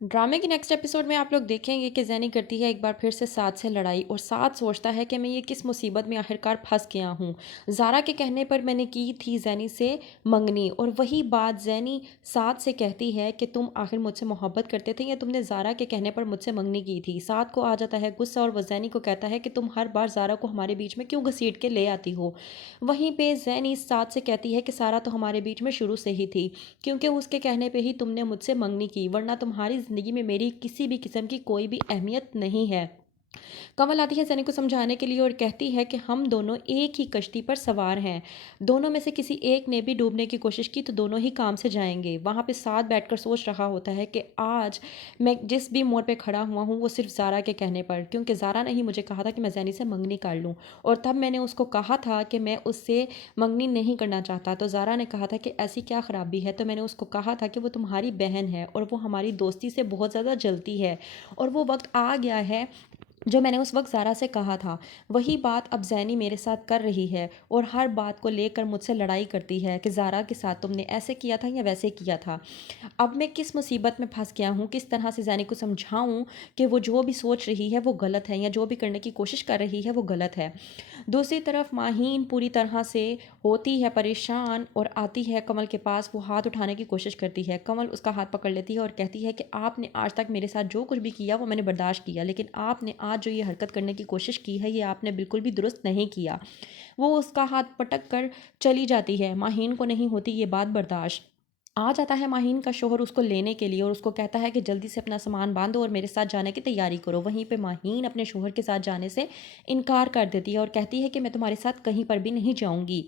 ड्रामे के next episode में आप लोग देखेंगे कि ज़ैनी करती है एक बार फिर से साद से लड़ाई और साद सोचता है कि मैं ये किस मुसीबत में आखिरकार फंस गया हूँ। ज़ारा के कहने पर मैंने की थी ज़ैनी से मंगनी, और वही बात ज़ैनी साद से कहती है कि तुम आखिर मुझसे मोहब्बत करते थे या तुमने ज़ारा के कहने पर मुझसे मंगनी की थी। साद को आ जाता है गुस्सा और वह ज़ैनी को कहता है कि तुम हर बार ज़ारा को हमारे बीच में क्यों घसीट के ले आती हो। वहीं पे ज़ैनी साद से कहती है कि सारा तो हमारे बीच में शुरू से ही थी, क्योंकि उसके कहने पे ही तुमने मुझसे मंगनी की, वरना तुम्हारी ज़िंदगी में मेरी किसी भी किस्म की कोई भी अहमियत नहीं है। कमल आती है सनी को समझाने के लिए और कहती है कि हम दोनों एक ही कश्ती पर सवार हैं। दोनों में से किसी एक ने भी डूबने की कोशिश की तो दोनों ही काम से जाएंगे। वहाँ पे साथ बैठकर सोच रहा होता है कि आज मैं जिस भी मोड़ पे खड़ा हुआ हूँ वो सिर्फ ज़ारा के कहने पर, क्योंकि ज़ारा ने ही मुझे कहा था कि मैं जैनी से मंगनी कर लूँ, और तब मैंने उसको कहा था कि मैं उससे मंगनी नहीं करना चाहता। तो ज़ारा ने कहा था कि ऐसी क्या ख़राबी है, तो मैंने उसको कहा था कि वो तुम्हारी बहन है और वो हमारी दोस्ती से बहुत ज़्यादा जलती है, और वो वक्त आ गया है जो मैंने उस वक्त ज़ारा से कहा था। वही बात अब ज़ैनी मेरे साथ कर रही है और हर बात को लेकर मुझसे लड़ाई करती है कि ज़ारा के साथ तुमने ऐसे किया था या वैसे किया था। अब मैं किस मुसीबत में फंस गया हूँ, किस तरह से ज़ैनी को समझाऊँ कि वो जो भी सोच रही है वो गलत है या जो भी करने की कोशिश कर रही है वो गलत है। दूसरी तरफ माहीन पूरी तरह से होती है परेशान और आती है कमल के पास। वो हाथ उठाने की कोशिश करती है, कमल उसका हाथ पकड़ लेती है और कहती है कि आपने आज तक मेरे साथ जो कुछ भी किया वो मैंने बर्दाश्त किया, लेकिन आपने आज जो ये हरकत करने की कोशिश की है ये आपने बिल्कुल भी दुरुस्त नहीं किया। वो उसका हाथ पटक कर चली जाती है। माहीन को नहीं होती ये बात बर्दाश्त। आ जाता है माहीन का शोहर उसको लेने के लिए और उसको कहता है कि जल्दी से अपना सामान बांधो और मेरे साथ जाने की तैयारी करो। वहीं पे माहीन अपने शोहर के साथ जाने से इनकार कर देती है और कहती है कि मैं तुम्हारे साथ कहीं पर भी नहीं जाऊंगी।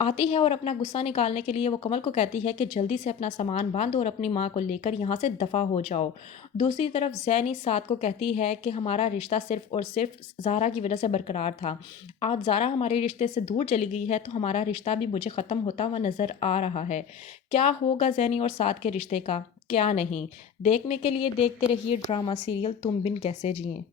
आती है और अपना गुस्सा निकालने के लिए वो कमल को कहती है कि जल्दी से अपना सामान बांधो और अपनी माँ को लेकर यहाँ से दफ़ा हो जाओ। दूसरी तरफ जैनी साद को कहती है कि हमारा रिश्ता सिर्फ और सिर्फ ज़ारा की वजह से बरकरार था। आज ज़ारा हमारे रिश्ते से दूर चली गई है तो हमारा रिश्ता भी मुझे ख़त्म होता हुआ नज़र आ रहा है। क्या होगा जैनी और साद के रिश्ते का, क्या नहीं, देखने के लिए देखते रहिए ड्रामा सीरियल तुम बिन कैसे जिए।